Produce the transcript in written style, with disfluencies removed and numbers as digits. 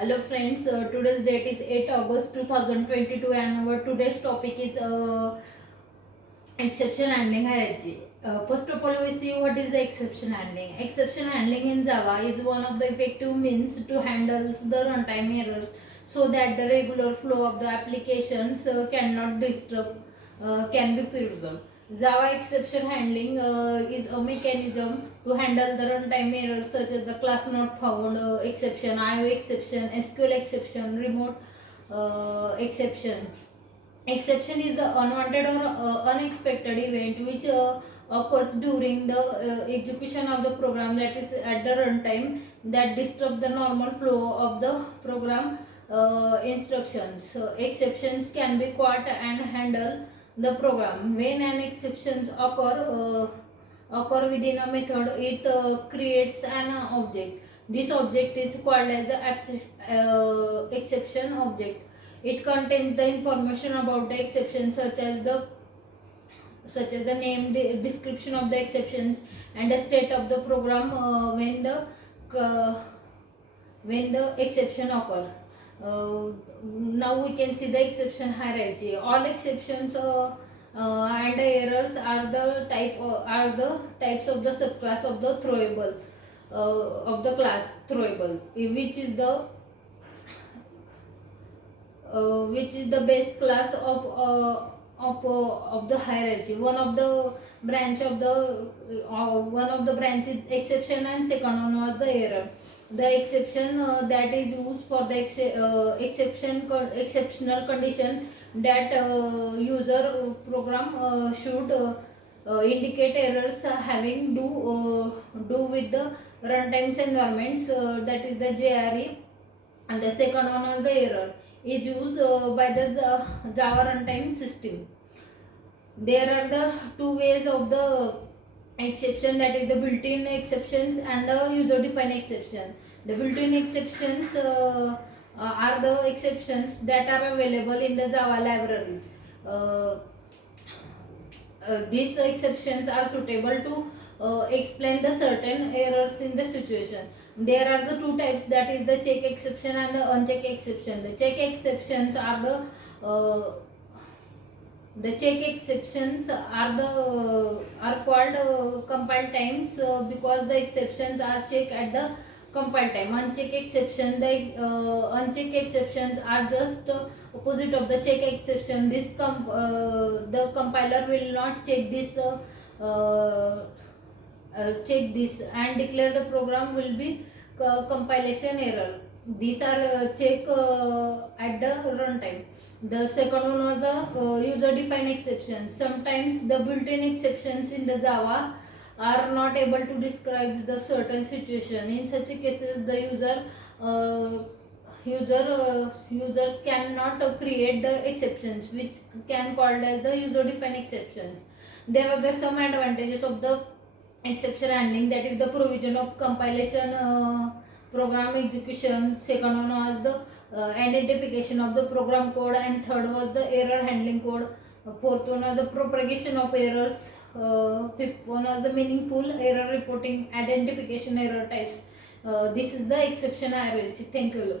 Hello friends, today's date is 8 August 2022 and our today's topic is exception handling hierarchy. First of all, we see what is the exception handling. Exception handling in Java is one of the effective means to handle the runtime errors so that the regular flow of the applications cannot disturb, can be preserved. Java exception handling is a mechanism to handle the runtime errors such as the class not found exception, IO exception, SQL exception, remote exception. Exception is the unwanted or unexpected event which occurs during the execution of the program, that is at the runtime, that disrupt the normal flow of the program instructions. So exceptions can be caught and handle the program. When an exceptions occur within a method, it creates an object. This object is called as the exception object. It contains the information about the exception such as the name, description of the exceptions, and the state of the program uh, when the exception occur. Now we can see the exception hierarchy. All exceptions and errors are the types of the subclass of the throwable of the class throwable, which is the base class of the hierarchy. One of the branches exception and second one was the error. The exception that is used for the exceptional condition that user program should indicate errors having do with the runtimes environments, that is the JRE. And the second one was the error is used by the Java runtime system. There are the two ways of the exception, that is the built-in exceptions and the user-defined exception. The built-in exceptions are the exceptions that are available in the Java libraries. Uh, these exceptions are suitable to explain the certain errors in the situation. There are the two types, that is the check exception and the uncheck exception. The check exceptions are called compile times because the exceptions are checked at the compile time. Uncheck exceptions are just opposite of the check exception. The compiler will not check this and declare the program will be compilation error. These are check at the runtime. The second one was the user defined exceptions. Sometimes the built-in exceptions in the Java are not able to describe the certain situation. In such cases, the users cannot create the exceptions, which can called as the user defined exceptions. There are the some advantages of the exception handling, that is the provision of compilation program execution. Second one was the identification of the program code, and third was the error handling code. Fourth one was the propagation of errors. Fifth one was the meaningful error reporting, identification error types. This is the exception hierarchy. Thank you.